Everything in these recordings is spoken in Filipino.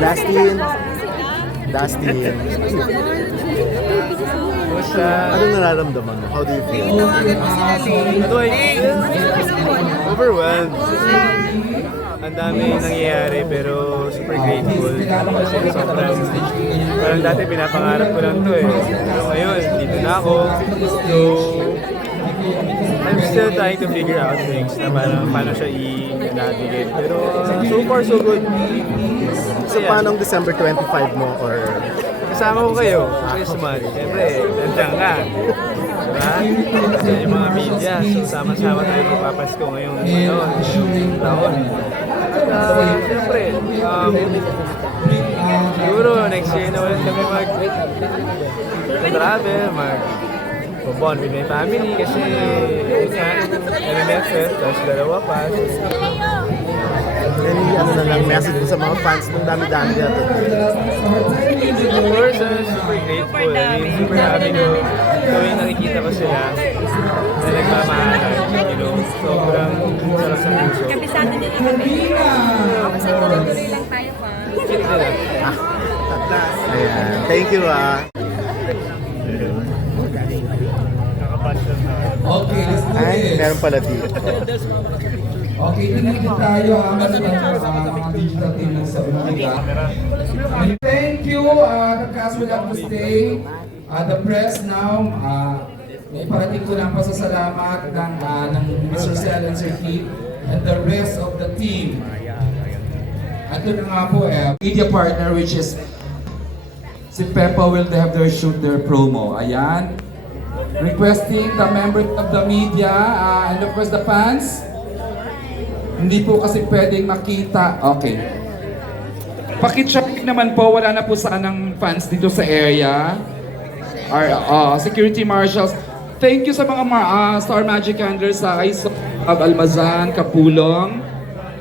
Dustin. Dustin. Anong nararamdaman mo? How do you feel? How do I feel? Overwhelmed. Ang dami nangyayari pero super grateful. Kasi sobrang, parang dati pinapangarap ko lang to eh. Pero ngayon, dito na ako. So, I'm still trying to figure out things na parang paano siya i-navigate. Pero so far so good. So paano ang December 25 mo or Kasama ko kayo sa Christmas. Siyempre, nandiyan ka. Diba? Kasi yung mga media, so sama-sama tayo magpapasko ngayong taon. At siyempre, siguro next year na ulit kami mag-travel, mag-bond with my family kasi yun nga, MMFF, tapos dalawa pa. any ano na lang message mo sa mga fans ng dami-dami natin? Of course, I'm super grateful. I mean, super happy to tuwing nakikita ko sila na nagmamahalan. You know, sobrang sarap sa puso. Kabisado din kami. Kasi tuloy-tuloy lang tayo pa. Cute sila. Ayan. Thank you Okay, let's do Ay, this. meron pala dito. Okay, tingnan tayo ang mga digital team sa Umaga. Thank you, the cast will have to stay. The press now, iparating ko lang pasasalamat ng Mr. Sel and Sir Keith and the rest of the team. At ito na nga po, media partner which is si Peppa will have their shoot their promo. Ayan. Requesting the members of the media and of course the fans. Hindi po kasi pwedeng makita. Okay. Paki-check naman po, wala na po sanang fans dito sa area. Our security marshals. Thank you sa mga Star Magic handlers sa ISO, Almazan, Kapulong.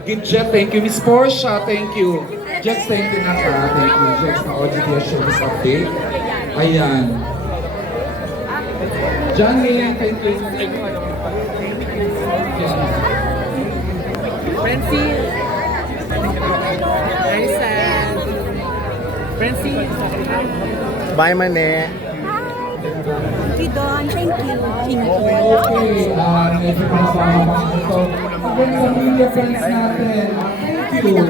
Gidjet, thank you. Miss Portia, thank you. Jex, thank you na ka. Thank you. Jex na OGPS Showbiz Update. Ayan. John May, thank you. Francie, very sad. Francie, Bye, Mane. Thank you, Don. Thank you. Thank you. Okay, medyo pasama ito. Hanggang sa media friends natin, thank you.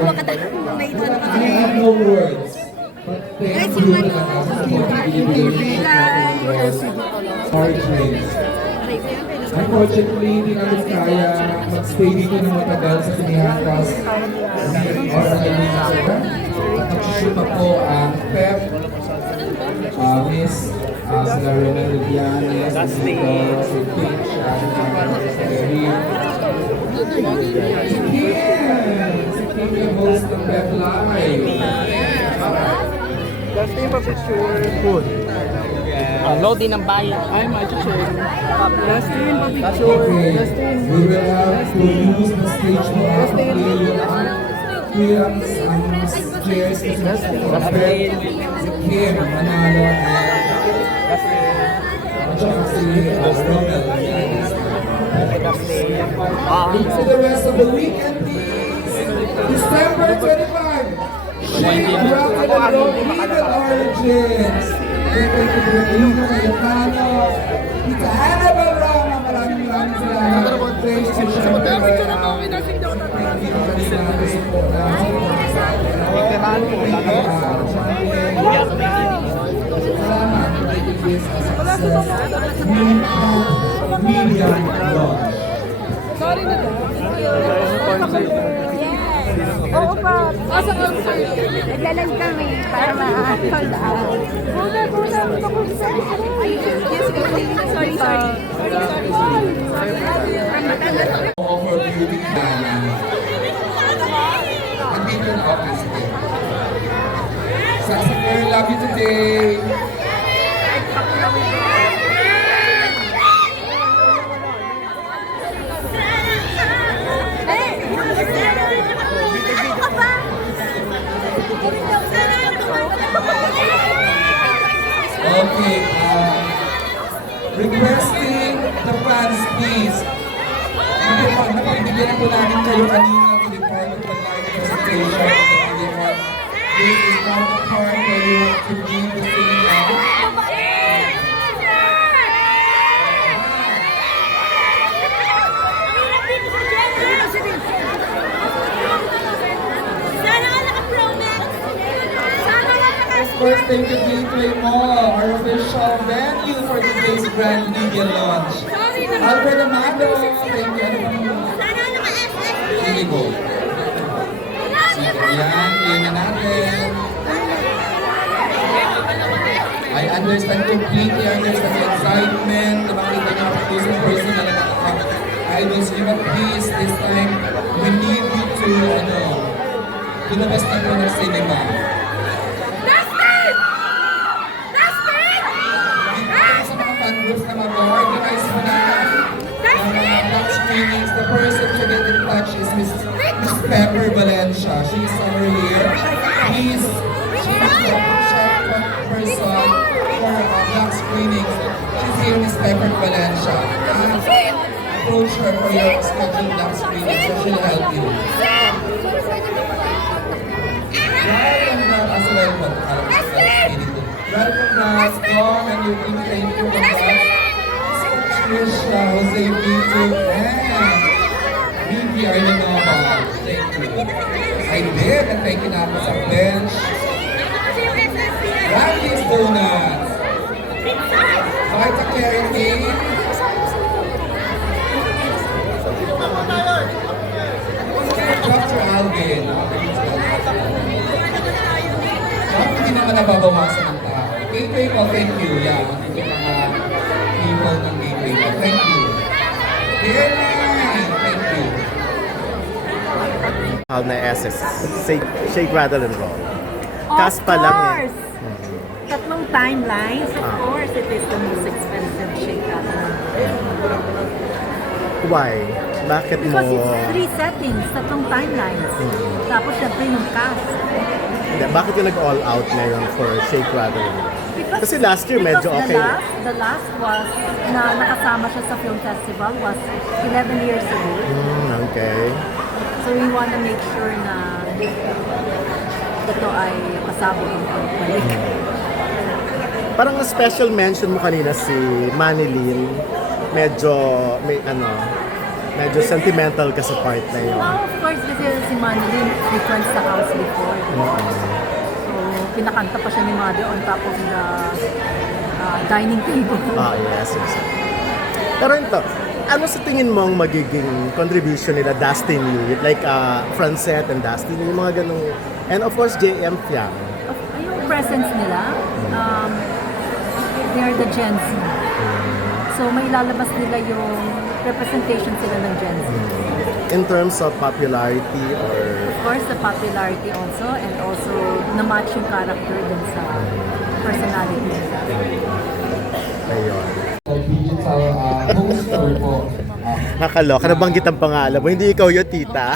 I have no words. But thank you talaga sa pag-ibig. Unfortunately, hindi natin kaya mag-stay dito ng matagal sa sinihatas or sa kanya. Nag-shoot pa po ang Pep, Miss, sila Renal Villanes, si Nico, si Pinch, si Erin. Si Kim yung host ng Pep Live. Last name of picture, food. loading ng bayan. Ay, magic share. Last name of picture. Okay, we will have to use the stage mo at clearance ang chairs kasi sa Pep, si Kim, Manalo, at saka si Romel. To the rest of the weekend, please. December 25, Shane Rocket and Rock Evil Origins. Thank you to Lino Cayetano, Tita Annabel Rama, maraming salamat. Thanks to Siyempre. Salamat. Media Launch. Sorry na daw. Oo pa. Asa concert? Naglalag kami para ma-hold out. Sorry. For beauty Dana. Andito na office din. Sasabihin, love you today. Okay, requesting the fans please. Napagbigyan po namin kayo kanina with the private live presentation. This is not the part where you want to begin the singing now. Of course, thank you, Gateway Mall, our official venue for today's grand media launch. Albert Amado, thank you. Sige po. Yan, yun na natin. I understand completely, I understand the excitement na makita niyo ang producing person na nagkaka-idols niyo. But please, this time, we need you to, lumabas na po ng cinema. Sa mga fan groups na mag-organize mo na block screenings, the person to get in touch is Miss Pepper Valencia. She's somewhere here. She's the person for block screenings. She's here, Miss Pepper Valencia. Approach her for your scheduled block screenings, so she'll help you. Welcome back as well po. Welcome back, Dom, and your team. Thank you for that. Trisha, Jose Vito, and Vivi Arlenova. Thank you. I did, and thank you na po sa bench. Randy's Donuts. Vita Carrie. Dr. Alvin. Hindi naman nababawasan ng tao. Gateway po, thank you. Yeah, yung mga people ng Gateway po. Thank you. Yeah, thank you. Mahal na SS. Shake, rattle, and roll. Of Cast pa lang eh. course! Tatlong timelines, of course, it is the most expensive shake Why? Bakit mo? Because it's 3 settings, tatlong timelines. Tapos syempre yung cast. Hindi, bakit yung nag-all out ngayon for Shake, rattle, and roll? Because, Kasi last year medyo because okay. The last was, na nakasama siya sa film festival was 11 years ago. Okay. So we want to make sure na ito ay pasabog ang pagbalik. Parang special mention mo kanina si Manilyn. Medyo, medyo sentimental ka sa part na yun. Well, of course, kasi si Manilyn frequents sa house before. So, pinakanta pa siya ni Mother on top of the dining table. Yes. Pero ito, ano sa tingin mo ang magiging contribution nila Dustin Yu? Like Francette and Dustin, yung mga ganung... And of course, JM Fiang. Yung presence nila, they're the Gen Z. So, may lalabas nila yung representation sila ng Gen Z. In terms of popularity or... Of course, the popularity also, and also na-match yung character dun sa personality nila. Ayun. Digital poster po. Nakaloka, nabanggit ang pangalan mo. Hindi ikaw yun, tita.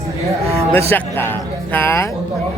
Sige, Na-shock ka. Ha? photo of